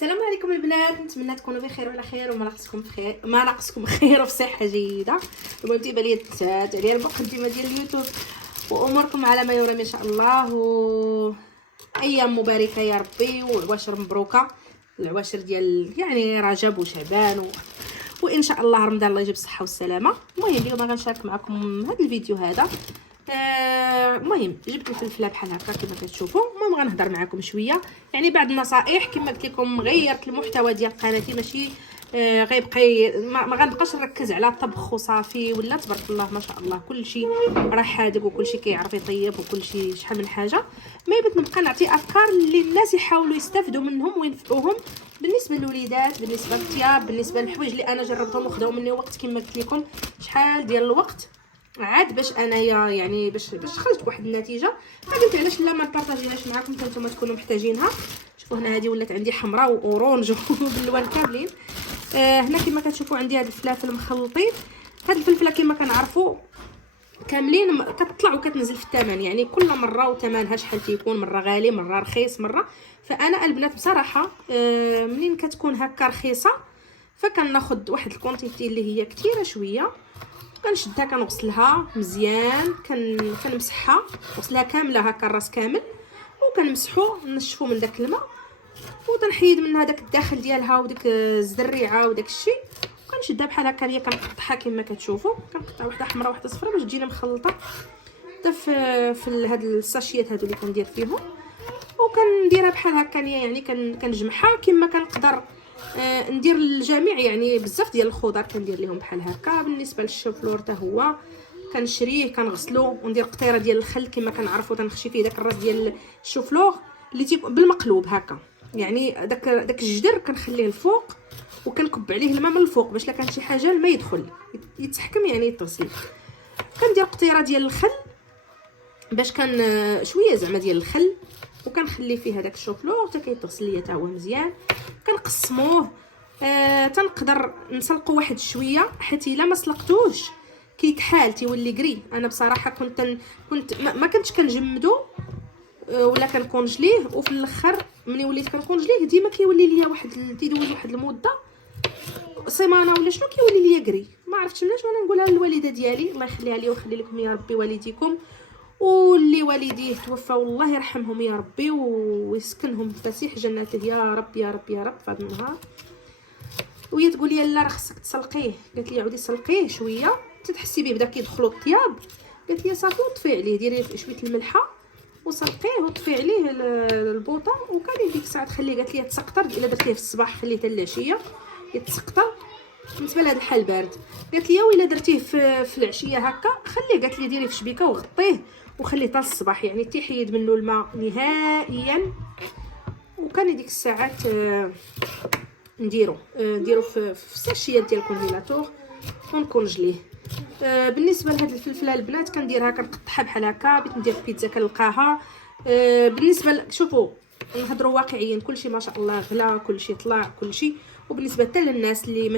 السلام عليكم البنات، نتمنى تكونوا بخير وعلى خير وما ناقصكم بخير ما ناقصكم خير وفي صحه جيده. المهم تيبان لي التات عليا المقدمه ديال اليوتيوب واموركم على ما يرام ان شاء الله، ايام مباركه يا ربي وعواشر مبروكه، العواشر ديال يعني رجب وشعبان وان شاء الله رمضان الله يجيب الصحه والسلامه. المهم اليوم غنشارك معكم هذا الفيديو هذا. المهم جبت الفلفله بحال هكا كما كتشوفوا. المهم غنهضر معكم شويه يعني بعض النصائح كما قلت لكم. غيرت المحتوى ديال قناتي، ماشي غيبقى ما غنبقاش نركز على طبخ وصافي، ولا تبارك الله ما شاء الله كلشي راه حادق وكلشي كيعرف يطيب وكلشي شحال من حاجه. ما بغيت نبقى نعطي افكار اللي الناس يحاولوا يستافدوا منهم وينفعوهم بالنسبه للوليدات، بالنسبه للطياب، بالنسبه للحوايج اللي انا جربتهم وخداو مني وقت كما قلت لكم شحال ديال الوقت عاد باش انايا يعني باش خرجت بواحد النتيجه. فقلت علاش لا ما نبارطاجيهاش معكم حتى نتوما تكونوا محتاجينها. شوفوا هنا هذه ولات عندي حمراء واورانج وباللوان كاملين. هنا كما كتشوفوا عندي هاد الفلافل مخلطين. هاد الفلفله كما كنعرفوا كاملين كتطلع وكتنزل في الثمن، يعني كل مره وثمنها شحال تيكون، مره غالي مره رخيص مره. فانا البنات بصراحه منين كتكون هكا رخيصه فكناخذ واحد الكونتيتي اللي هي كثيره شويه، كنشدها كنغسلها مزيان، كنمسحها غسلها كامله هكا الراس كامل، وكنمسحو نشفو من داك الماء، وتنحيد منها داك الداخل ديالها وديك الزريعه وداك الشيء. كنشدها بحال هكا هي كنقطعها كما كتشوفوا، كنقطع وحده حمراء وحده صفراء باش تجينا مخلطه حتى في هاد الساشيات هادو اللي كندير فيهم. وكنديرها بحال هكا يعني كنجمعها كما كنقدر. ندير الجميع يعني بزاف ديال الخضر كندير لهم بحال هكا. بالنسبه للشوفلور حتى هو كنشريه كنغسلو وندير قطيره ديال الخل كما كنعرفوا، تنخشي فيه داك الراس ديال الشوفلور اللي تيكون بالمقلوب هكا، يعني داك الجدر كنخليه الفوق وكنكب عليه الماء من الفوق باش لا كانت شي حاجه الماء يدخل يتحكم يعني يتغسل. كندير قطيره ديال الخل باش كان شويه زعما ديال الخل، وكنخلي فيه هذاك الشوفلور حتى كيتغسل ليا حتى هو مزيان. كنقسموه تنقدر نسلقو واحد شويه، حيت الا ما سلقتوش كيكحال تيولي كري. انا بصراحه كنت ما كنتش كنجمدو ولا كنكونجليه، وفي الاخر ملي وليت كنكونجليه ديما كيولي ليا تيدوز واحد المده سيمانه ولا شنو كيولي ليا كري. ما عرفتش علاش، وانا نقولها للوالده ديالي الله يخليها لي ويخلي لكم يا ربي والديكم، واللي والديه توفى والله يرحمهم يا ربي ويسكنهم فسيح جناته يا رب يا رب يا رب في هذا النهار. وهي تقول لي لا راه خصك تسلقيه، قالت لي عاودي سلقيه شويه تتحسي به بدا كيدخلوا الطياب. قالت لي صافي وطفي عليه، ديري شويه الملحه وسلقيه وطفي عليه البوطه. وكان ديك الساعه تخليه، قالت لي تسقطر الا درتيه في الصباح خليه حتى العشيه يتسقطر بالنسبه لهذا الحال بارد. قالت لي وإلا درتيه في العشيه هكا خليه، قالت لي ديريه في شبيكه وغطيه وخليه حتى الصباح يعني تيحيد منه الماء نهائيا. وكان ديك الساعات نديرو في الساشيات ديال الكونجيلاتور ونكونجليه. بالنسبه لهاد الفلفله البنات كنديرها كنقطعها بحال هكا، بغيت ندير بيتزا كنلقاها. بالنسبه شوفوا نهضروا واقعيا، كلشي ما شاء الله غلا، كلشي طلع كلشي. وبالنسبه حتى للناس اللي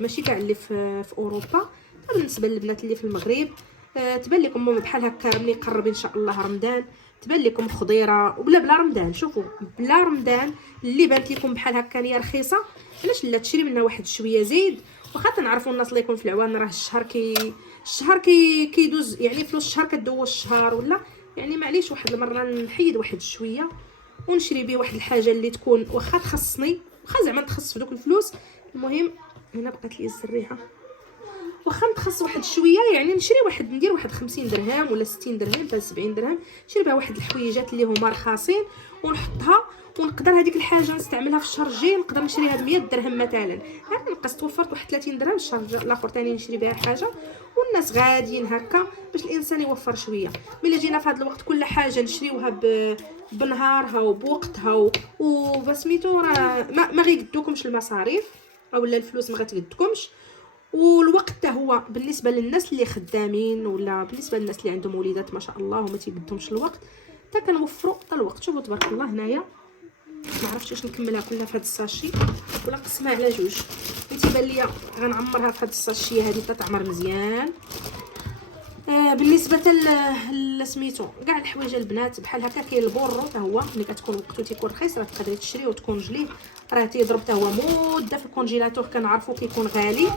ماشي كاع اللي في اوروبا، بالنسبه للبنات اللي في المغرب تبان لكم بحال هكا ملي يقرب ان شاء الله رمضان تبان لكم خضيره بلا رمضان. شوفوا بلا رمضان اللي بانت لكم بحال هكا هي رخيصه، علاش لا تشري منها واحد شويه زيد. واخا تنعرفوا الناس اللي يكون في العوان راه الشهر كيدوز يعني فلوس الشهر كدوز الشهر، ولا يعني معليش واحد المره نحيد واحد شويه ونشري به واحد الحاجه اللي تكون واخا تخصني، واخا زعما تخص في دوك الفلوس. المهم هنا بقات لي الزريعه، واخا نتخص واحد شويه يعني نشري واحد، ندير واحد 50 درهم ولا 60 درهم حتى 70 درهم، نشري بها واحد الحويجات اللي هما رخاصين ونحطها. ونقدر هذيك الحاجه نستعملها في الشهر الجاي، نقدر نشريها ب 100 درهم مثلا. هذا نقص توفرت واحد 30 درهم الشهر الاخر ثاني نشري بها حاجه. والناس غاديين هكا باش الانسان يوفر شويه. ملي جينا في هذا الوقت كل حاجه نشريوها بنهارها وبوقتها وبسميتو راه ما غيقدوكمش المصاريف اولا الفلوس ما غتقدكمش. والوقت حتى هو بالنسبه للناس اللي خدامين ولا بالنسبه للناس اللي عندهم وليدات ما شاء الله وما تيقدهمش الوقت، حتى كنوفروا حتى الوقت. شوفوا تبارك الله هنايا ما عرفتش واش نكملها كلها في هذا الساشي ولا نقسمها على جوج. تيبان ليا غنعمرها في هذا الساشي هذه حتى تعمر مزيان. بالنسبه سميتو كاع الحوايج البنات بحال هكا. كاين البورو حتى هو ملي كتكون وقتو تيكون رخيص راه تقدري تشري وتكونجليه، راه تيضرب حتى هو مده في الكونجيلاتور كنعرفو كيكون غالي.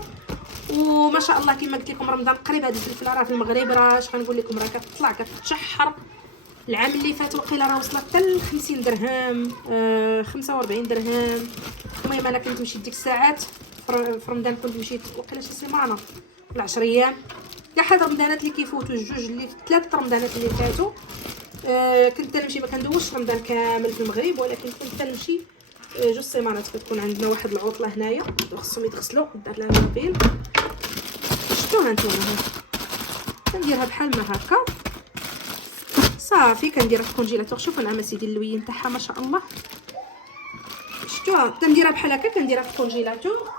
وما شاء الله كما قلت لكم رمضان قريب. هاد الفلفله راه في المغرب راه اش غنقول لكم راه كتطلع كتشحر. العام اللي فات وقيله راه وصلت حتى 50 درهم 45 درهم. المهم انا كنت مشيت ديك الساعات في رمضان، كنت مشيت وقيله شي سيمانه ولا 10 ايام كاع هاد رمضانات اللي كيفوتوا الجوج اللي 3 رمضانات اللي فاتوا. كنت نمشي ما كندوزش رمضان كامل في المغرب، ولكن كنت نمشي 2 سيمانات. كتكون عندنا واحد العطله هنايا خصهم يتغسلوا، دار لها الموبيل شفتوها نتوما كنديرها بحال ما هكا صافي. كنديرها في الكونجيلاتور. شوفوا انا سيدي اللوين تاعها ما شاء الله شفتوها. كنديرها بحال هكا كنديرها في الكونجيلاتور.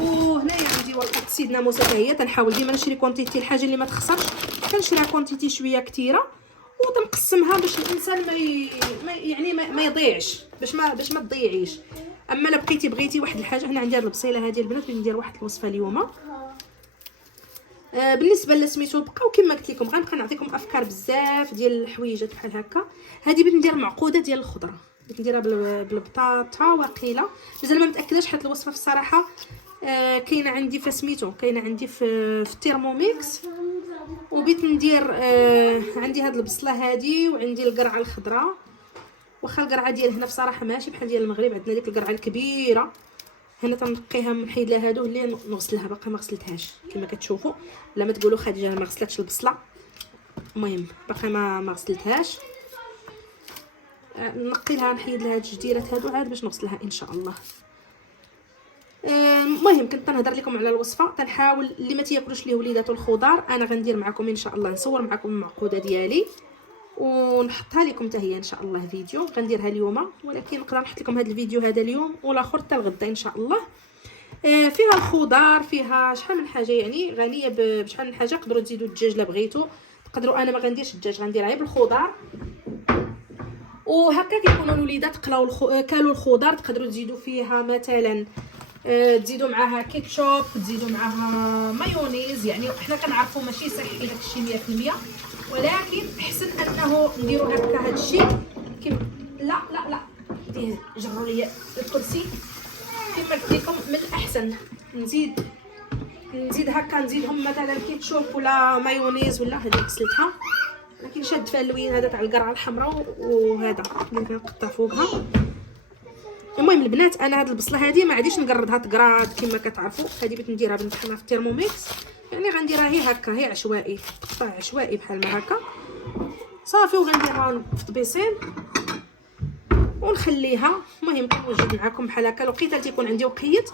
وهنايا عندي ورقه سيدنا موسى حتى هي تنحاول ديما نشري كونتيتي الحاجه اللي ما تخسرش، كنشريها كونتيتي شويه كثيره وتنقسمها باش الانسان ما يضيعش، باش ما تضيعيش. اما الا بغيتي واحد الحاجه، هنا عندي هاد البصيله هذه البنات بغيت ندير واحد الوصفه اليوم. بالنسبه لسميتو بقاو كما قلت لكم غنبقى نعطيكم افكار بزاف ديال الحويجات بحال هكا. هذه بغيت ندير معقوده ديال الخضره، بغيت نديرها بالبطاطا وقيله، مازال ما متاكداش حيت الوصفه في الصراحه كاينه عندي فسميتو كاينه عندي في التيرموميكس. وبغيت ندير عندي هاد البصله هذه وعندي القرعه الخضراء. واخا القرعه ديال هنا بصراحه ماشي بحال ديال المغرب، عندنا ديك القرعه الكبيره هنا تنقيها نحيد لها هادو اللي نغسلها باقا ما غسلتهاش كما كتشوفوا. لا ما تقولوا خديجه ما غسلتش البصله، المهم باقا ما غسلتهاش. نقي لها نحيد لها هاد الجديرات هادو عاد باش نغسلها ان شاء الله. المهم كنت تنهضر لكم على الوصفه. تنحاول اللي ما تياكلوش ليه وليداتو الخضار انا غندير معكم ان شاء الله، نصور معكم المعقوده ديالي ونحطها لكم حتى هي ان شاء الله فيديو. غنديرها اليوم، ولكن نقدر نحط لكم هذا الفيديو هذا اليوم والاخر حتى الغدا ان شاء الله. فيها الخضار، فيها شحال من حاجه، يعني غنيه بشحال من حاجه. تقدروا تزيدوا الدجاج الا بغيتوا، تقدروا انا ما غنديرش الدجاج غندير غير بالخضار. وهكا كيكونوا الوليدات كلوا الخضار. تقدروا تزيدوا فيها مثلا تزيدوا معاها كيتشوب، تزيدوا معاها مايونيز. يعني حنا كنعرفوا ماشي صحي داكشي 100%، ولكن احسن انه نديروا هكا هادشي كيما لا جروا لي الكرسي. كما قلت لكم من الاحسن نزيد هكا، نزيدهم مثلا كيتشوب ولا مايونيز ولا هذه غسلتها، لكن شاد فيها اللوين هذا تاع القرعه الحمراء وهذا اللي كنقطع فوقها. المهم البنات انا هاد البصله هذه ما عاديش نقردها تقراد كما كتعرفوا. هذه بغيت نديرها بنطحنها في التيرموميكس، يعني غنديرها هي هكا هي عشوائي، تقطع عشوائي بحال ما هكا صافي. وغنديرها في طبيسين ونخليها. المهم كنوجد معكم بحال هكا. الوقيته اللي تيكون عندي وقيت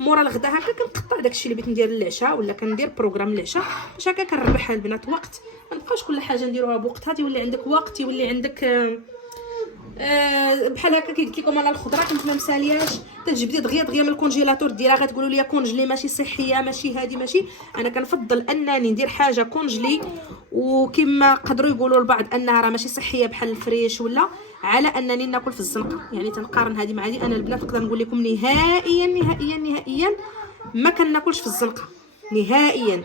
مورا الغدا هكا كنقطع داكشي اللي بغيت ندير للعشاء، ولا كندير بروغرام للعشاء باش هكا كنربح البنات وقت. ما نبقاوش كل حاجه نديروها بوقتها، تيولي عندك وقت، يولي عندك بحال هكا. كي قلت لكم انا الخضره كنت ما مسالياش، تجبدي دغيا من الكونجيلاتور ديرها. غتقولوا لي كونجلي ماشي صحيه ماشي هادي ماشي. انا كنفضل انني ندير حاجه كونجلي، وكما قدروا يقولوا البعض انها راه ماشي صحيه بحال الفريش ولا، على انني ناكل في الزنقه. يعني تنقارن هذه مع هذه. انا البنات نقدر نقول لكم نهائيا ما كناكلش في الزنقه نهائيا.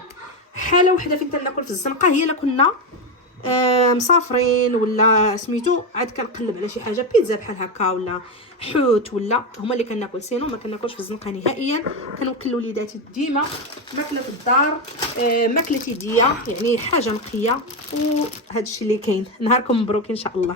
حاله وحده فين تناكل في الزنقه هي الا كنا مسافرين ولا سميتو، عاد كنقلب على شي حاجه بيتزا بحال هكا ولا حوت ولا، هما اللي كناكل. سينو ما كناكلش في الزنقه نهائيا. كنوكل وليداتي ديما ماكله في الدار، ماكله يديا، يعني حاجه نقيه. وهذا الشيء اللي كاين. نهاركم مبروك ان شاء الله.